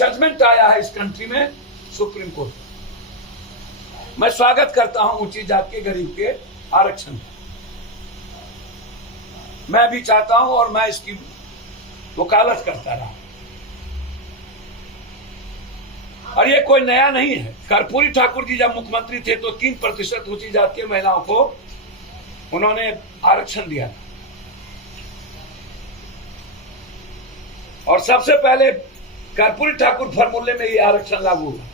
Judgement आया है इस कंट्री में सुप्रीम कोर्ट। मैं स्वागत करता हूं ऊंची जात के गरीब के आरक्षण। मैं भी चाहता हूं और मैं इसकी वकालत करता रहा। और ये कोई नया नहीं है। कर्पूरी ठाकुर जी जब मुख्यमंत्री थे तो 3% ऊंची जात की महिलाओं को उन्होंने आरक्षण दिया था। और सबसे पहले कर्पूरी ठाकुर फॉर्मूले में ये आरक्षण लागू हुआ।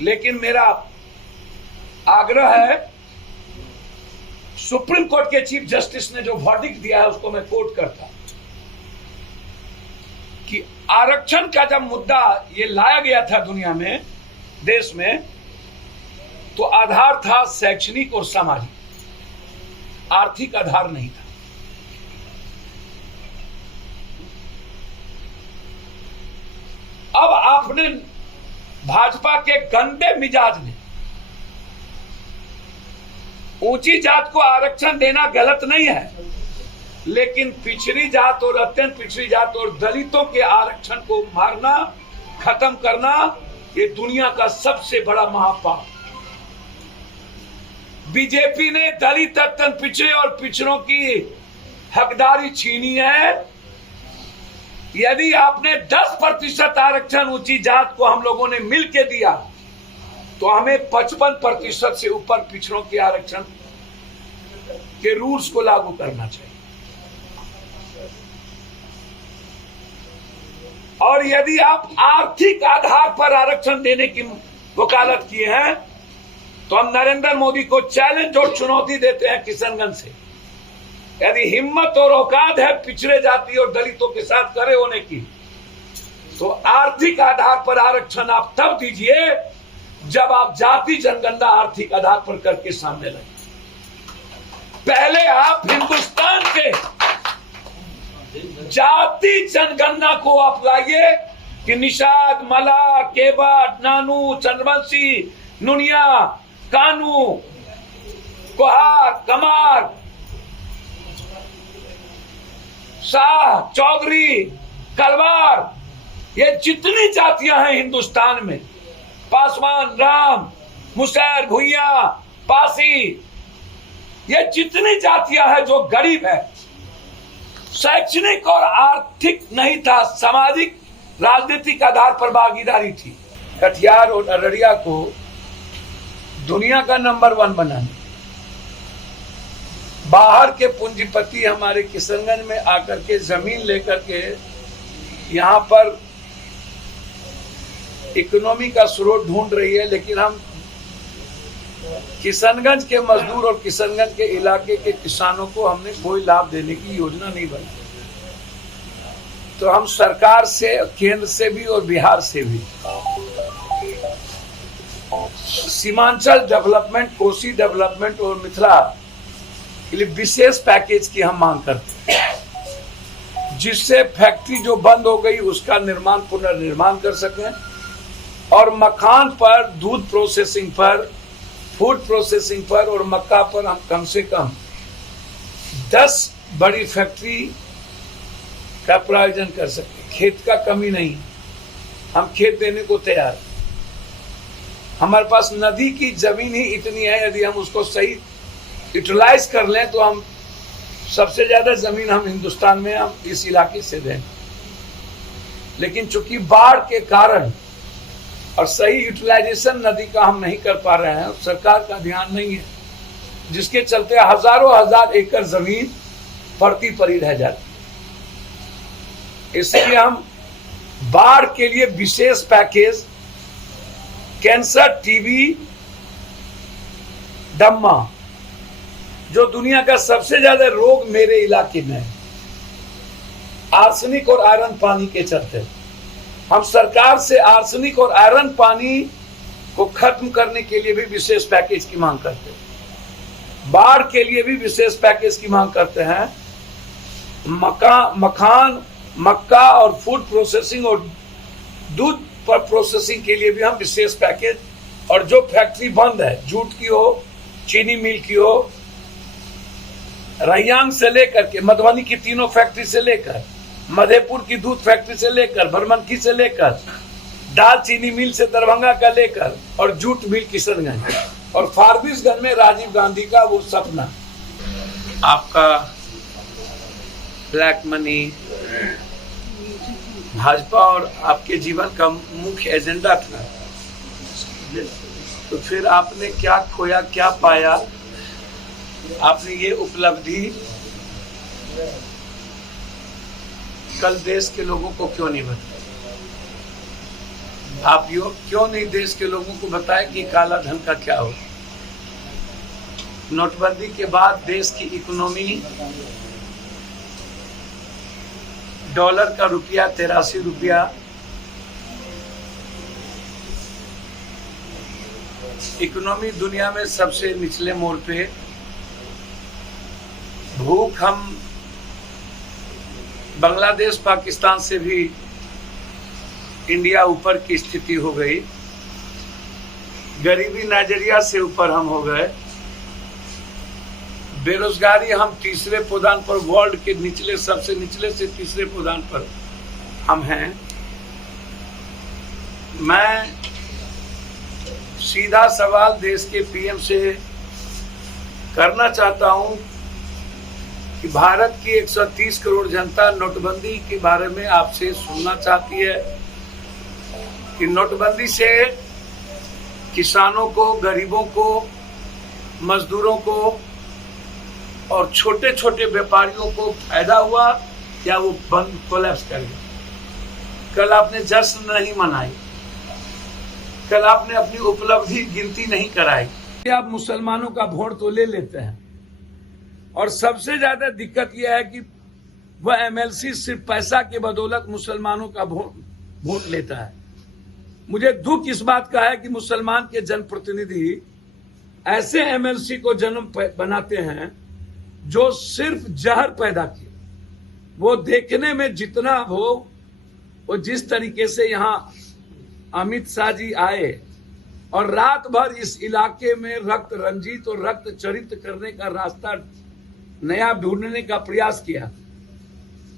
लेकिन मेरा आग्रह है, सुप्रीम कोर्ट के चीफ जस्टिस ने जो वर्डिक्ट दिया है उसको मैं कोट करता कि आरक्षण का जब मुद्दा ये लाया गया था दुनिया में, देश में, तो आधार था शैक्षणिक और सामाजिक, आर्थिक आधार नहीं था। अब आपने भाजपा के गंदे मिजाज ने ऊंची जात को आरक्षण देना गलत नहीं है, लेकिन पिछड़ी जात और अत्यंत पिछड़ी जात और दलितों के आरक्षण को मारना, खत्म करना, ये दुनिया का सबसे बड़ा महापाप। बीजेपी ने दलित, अत्यंत पिछड़े और पिछड़ों की हकदारी छीनी है। यदि आपने 10% आरक्षण ऊंची जात को हम लोगों ने मिलकर दिया तो हमें 55% से ऊपर पिछड़ों के आरक्षण के रूल्स को लागू करना चाहिए। और यदि आप आर्थिक आधार पर आरक्षण देने की वकालत किए हैं तो हम नरेंद्र मोदी को चैलेंज और चुनौती देते हैं किशनगंज से, यदि हिम्मत और औकात है पिछड़े जाति और दलितों के साथ खड़े होने की, तो आर्थिक आधार पर आरक्षण आप तब दीजिए जब आप जाति जनगणना आर्थिक आधार पर करके सामने लाए। पहले आप हिंदुस्तान के जाति जनगणना को आप लाइए कि निषाद, मला, केवट, नानू, चंद्रवंशी, नुनिया, कानू, कुहार, कमार, शाह, चौधरी, कलवार, ये जितनी जातियां हैं हिंदुस्तान में, पासवान, राम, मुसैर, भुइया, पासी, ये जितनी जातियां हैं जो गरीब है, शैक्षणिक और आर्थिक नहीं था, सामाजिक राजनीतिक आधार पर भागीदारी थी। कटिहार और अररिया को दुनिया का नंबर 1 बनाने, बाहर के पूंजीपति हमारे किशनगंज में आकर के जमीन लेकर के यहाँ पर इकोनॉमी का स्रोत ढूंढ रही है, लेकिन हम किशनगंज के मजदूर और किशनगंज के इलाके के किसानों को हमने कोई लाभ देने की योजना नहीं बनाई। तो हम सरकार से, केंद्र से भी और बिहार से भी सीमांचल डेवलपमेंट, कोसी डेवलपमेंट और मिथिला के लिए विशेष पैकेज की हम मांग करते हैं, जिससे फैक्ट्री जो बंद हो गई उसका निर्माण, पुनर्निर्माण कर सकें, और मखान पर, दूध प्रोसेसिंग पर, फूड प्रोसेसिंग पर और मक्का पर हम कम से कम 10 बड़ी फैक्ट्री का प्रायोजन कर सकते। खेत का कमी नहीं, हम खेत देने को तैयार। हमारे पास नदी की जमीन ही इतनी है, यदि हम उसको सही यूटिलाइज कर लें तो हम सबसे ज्यादा जमीन हम हिंदुस्तान में हम इस इलाके से दें। लेकिन चूंकि बाढ़ के कारण और सही यूटिलाइजेशन नदी का हम नहीं कर पा रहे हैं, सरकार का ध्यान नहीं है, जिसके चलते हजारों हजार एकड़ जमीन पड़ती पड़ी रह जाती है। इसलिए हम बाढ़ के लिए विशेष पैकेज, कैंसर, टीबी, दम्मा, जो दुनिया का सबसे ज्यादा रोग मेरे इलाके में है, आर्सेनिक और आयरन पानी के चलते, हम सरकार से आर्सेनिक और आयरन पानी को खत्म करने के लिए भी विशेष पैकेज की मांग करते हैं। बाढ़ के लिए भी विशेष पैकेज की मांग करते हैं। मखान, मक्का और फूड प्रोसेसिंग और दूध पर प्रोसेसिंग के लिए भी हम विशेष पैकेज, और जो फैक्ट्री बंद है, जूट की हो, चीनी मिल की हो, रैयाम से लेकर के मधुबनी की तीनों फैक्ट्री से लेकर मधेपुर की दूध फैक्ट्री से लेकर, बरमनकी से लेकर, दाल चीनी मिल से दरभंगा का लेकर, और जूट मिल किशनगंज, और फारबिसगंज में राजीव गांधी का वो सपना। आपका ब्लैक मनी भाजपा और आपके जीवन का मुख्य एजेंडा था, तो फिर आपने क्या खोया, क्या पाया? आपने ये उपलब्धि कल देश के लोगों को क्यों नहीं बताया? आप क्यों नहीं देश के लोगों को बताया कि काला धन का क्या हो? नोटबंदी के बाद देश की इकोनॉमी, डॉलर का रुपया 83 रुपया, इकोनॉमी दुनिया में सबसे निचले मोड़ पे, भूख हम बांग्लादेश पाकिस्तान से भी इंडिया ऊपर की स्थिति हो गई, गरीबी नाइजीरिया से ऊपर हम हो गए, बेरोजगारी हम तीसरे पायदान पर, वर्ल्ड के निचले, सबसे निचले से तीसरे पायदान पर हम हैं। मैं सीधा सवाल देश के पीएम से करना चाहता हूं कि भारत की 130 करोड़ जनता नोटबंदी के बारे में आपसे सुनना चाहती है कि नोटबंदी से किसानों को, गरीबों को, मजदूरों को और छोटे छोटे व्यापारियों को फायदा हुआ या वो बंद, कोलैप्स कर गया? कल आपने जश्न नहीं मनाई, कल आपने अपनी उपलब्धि गिनती नहीं कराई। आप मुसलमानों का वोट तो ले लेते हैं, और सबसे ज्यादा दिक्कत यह है कि वह एमएलसी सिर्फ पैसा के बदौलत मुसलमानों का वोट लेता है। मुझे दुख इस बात का है कि मुसलमान के जनप्रतिनिधि ऐसे एमएलसी को जन्म बनाते हैं जो सिर्फ जहर पैदा किए। वो देखने में जितना हो, वो जिस तरीके से यहाँ अमित शाह जी आए और रात भर इस इलाके में रक्त रंजित और रक्त चरित करने का रास्ता नया ढूंढने का प्रयास किया,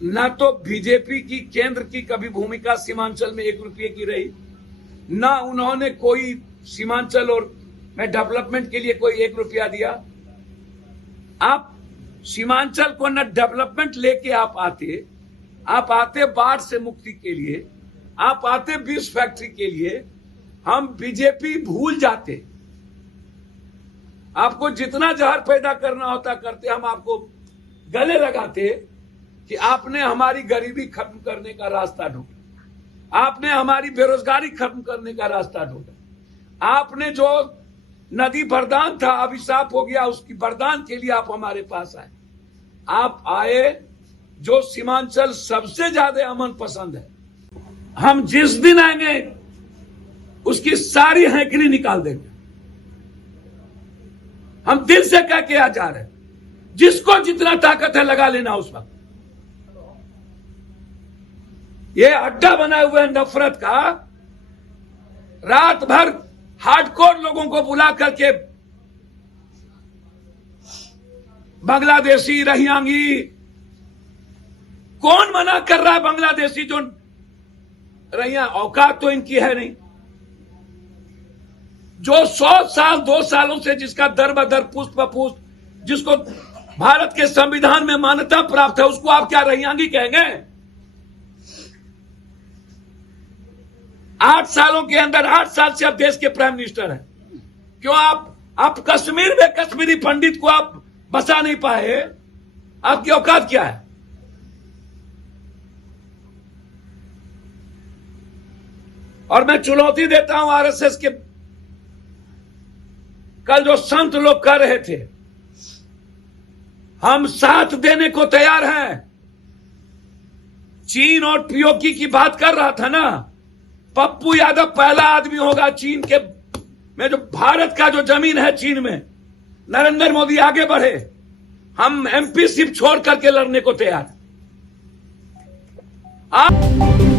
न तो बीजेपी की केंद्र की कभी भूमिका सीमांचल में 1 रुपये की रही, न उन्होंने कोई सीमांचल और में डेवलपमेंट के लिए कोई 1 रुपया दिया। आप सीमांचल को न डेवलपमेंट लेके आप आते बाढ़ से मुक्ति के लिए, आप आते बीस फैक्ट्री के लिए। हम बीजेपी भूल जाते, आपको जितना जहर पैदा करना होता करते, हम आपको गले लगाते कि आपने हमारी गरीबी खत्म करने का रास्ता ढूंढा, आपने हमारी बेरोजगारी खत्म करने का रास्ता ढूंढा, आपने जो नदी वरदान था अभिशाप हो गया, उसकी वरदान के लिए आप हमारे पास आए। आप आए जो सीमांचल सबसे ज्यादा अमन पसंद है। हम जिस दिन आएंगे उसकी सारी हैकड़ी निकाल देंगे। हम दिल से कह के आ जा रहे हैं, जिसको जितना ताकत है लगा लेना उस वक्त। ये अड्डा बना हुआ है नफरत का, रात भर हार्डकोर लोगों को बुला करके बांग्लादेशी, रहियांगी, कौन मना कर रहा है? बांग्लादेशी जो रहिया, औकात तो इनकी है नहीं। जो 100 साल 2 सालों से जिसका दर बदर, पुष्ट ब पुष्ट, जिसको भारत के संविधान में मान्यता प्राप्त है, उसको आप क्या रहियांगी कहेंगे? 8 सालों के अंदर 8 साल से आप देश के प्राइम मिनिस्टर हैं। क्यों आप कश्मीर में कश्मीरी पंडित को आप बसा नहीं पाए? आपकी औकात क्या है? और मैं चुनौती देता हूं आरएसएस के, कल जो संत लोग कर रहे थे, हम साथ देने को तैयार हैं। चीन और पीओके की बात कर रहा था ना, पप्पू यादव पहला आदमी होगा चीन के में, जो भारत का जो जमीन है चीन में, नरेंद्र मोदी आगे बढ़े, हम एमपी सिर्फ छोड़ करके लड़ने को तैयार हैं।